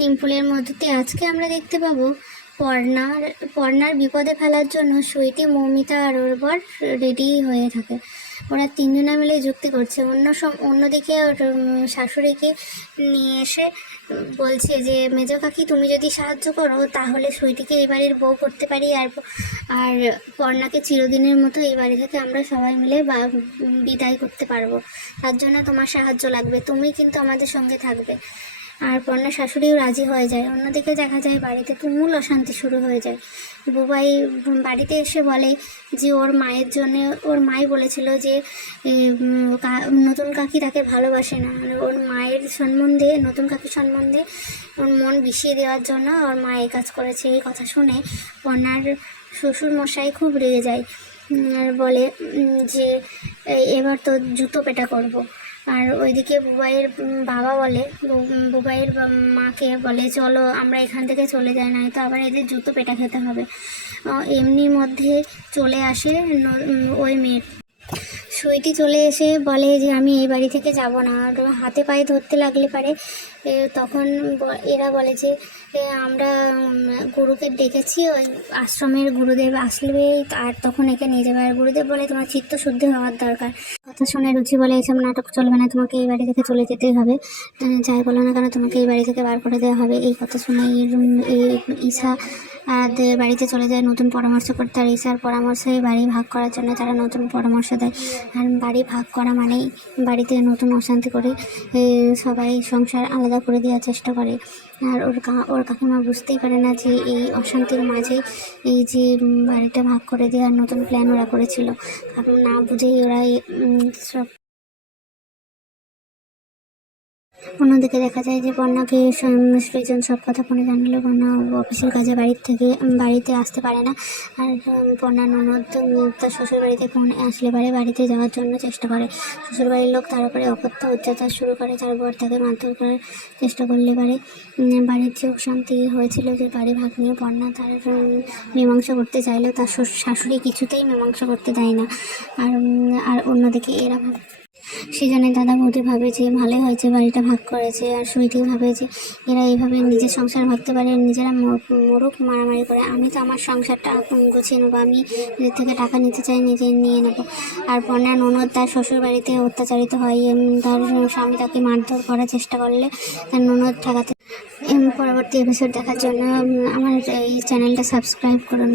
নিমফুলের মধ্যে দিয়ে আজকে আমরা দেখতে পাবো পর্ণার বিপদে ফেলার জন্য সুইটি, মৌমিতা আর ওর বর রেডি হয়ে থাকে। ওরা তিনজনা মিলে যুক্তি করছে। অন্যদিকে ওর শাশুড়িকে নিয়ে এসে বলছে যে মেজো কাকি, তুমি যদি সাহায্য করো তাহলে সুইটিকে এই বাড়ির বউ করতে পারি, আর পর্ণাকে চিরদিনের মতো এই বাড়ি থেকে আমরা সবাই মিলে বিদায় করতে পারবো। তার জন্য তোমার সাহায্য লাগবে, তুমি কিন্তু আমাদের সঙ্গে থাকবে। আর পর্ণার শাশুড়িও রাজি হয়ে যায়। অন্যদিকে দেখা যায় বাড়িতে তুমুল অশান্তি শুরু হয়ে যায়। বুবাই বাড়িতে এসে বলে যে ওর মায়ের জন্য, ওর মাই বলেছিল যে নতুন কাকি তাকে ভালোবাসে না, ওর মায়ের সম্বন্ধে, নতুন কাকির সম্বন্ধে ওর মন বিষিয়ে দেওয়ার জন্য ওর মা এই কাজ করেছে। এই কথা শুনে পর্ণার শ্বশুর মশাই খুব রেগে যায় আর বলে যে এবার তো জুতো পেটা করব। আর ওইদিকে বুবাইয়ের বাবা বলে, বুবাইয়ের মাকে বলে চলো আমরা এখান থেকে চলে যাই, নাই তো আবার এদের জুতো পেটা খেতে হবে। এমনি মধ্যে চলে আসে ওই মেয়ে সুইটি। চলে এসে বলে যে আমি এই বাড়ি থেকে যাব না, আর হাতে পায়ে ধরতে লাগলে পারে। তখন এরা বলে যে আমরা গুরুকে ডেকেছি, ওই আশ্রমের গুরুদেব আসলে আর তখন একে নিয়ে যাবে। আর গুরুদেব বলে তোমার চিত্ত শুদ্ধি হওয়ার দরকার। কথা শুনে রুচি বলে এইসব নাটক চলবে না, তোমাকে এই বাড়ি থেকে চলে যেতেই হবে, যাই বলো না কেন তোমাকে এই বাড়ি থেকে বার করে দেওয়া হবে। এই কথা শুনে ঈশা বাড়িতে চলে যায় নতুন পরামর্শ করতে। আর ঈশার পরামর্শে বাড়ি ভাগ করার জন্য তারা নতুন পরামর্শ দেয়। আর বাড়ি ভাগ করা মানেই বাড়িতে নতুন অশান্তি করে সবাই সংসার আলাদা করে দেওয়ার চেষ্টা করে। আর ওর কাকিমা বুঝতেই পারে না যে এই অশান্তির মাঝে এই যে বাড়িটা ভাগ করে দেওয়ার নতুন প্ল্যান ওরা করেছিল। কারণ না বুঝেই ওরা সব। অন্যদিকে দেখা যায় যে বন্যাকে সৃজন সব কথা ফোনে জানালে বন্যা অফিসের কাজে বাড়িতে আসতে পারে না। আর বন্যার ননদ তার শ্বশুর বাড়িতে ফোন আসলে পারে বাড়িতে যাওয়ার জন্য চেষ্টা করে। শ্বশুরবাড়ির লোক তার উপরে অকথ্য অত্যাচার শুরু করে, তারপর তাকে মারধর করার চেষ্টা করলে পারে। বাড়ির যে অশান্তি হয়েছিল, যে বাড়ি ভাগ নিয়ে বন্যা তার মীমাংসা করতে চাইলেও তার শাশুড়ি কিছুতেই মীমাংসা করতে দেয় না। আর অন্যদিকে এরা সেজন্য দাদা বৌদি ভাবে যে ভালোই হয়েছে বাড়িটা ভাগ করেছে। আর সুইটি ভাবে যে এরা এইভাবে নিজের সংসার ভাবতে পারে, নিজেরা মরুক মারামারি করে, আমি তো আমার সংসারটা গুছিয়ে নেবো, আমি নিজের থেকে টাকা নিতে চাই, নিজে নিয়ে নেবো। আর বন্যা ননদ তার শ্বশুর বাড়িতে অত্যাচারিত হয়, তার স্বামী তাকে মারধর করার চেষ্টা করলে তার ননদ ঠেকাতে। পরবর্তী এপিসোড দেখার জন্য আমার এই চ্যানেলটা সাবস্ক্রাইব করুন।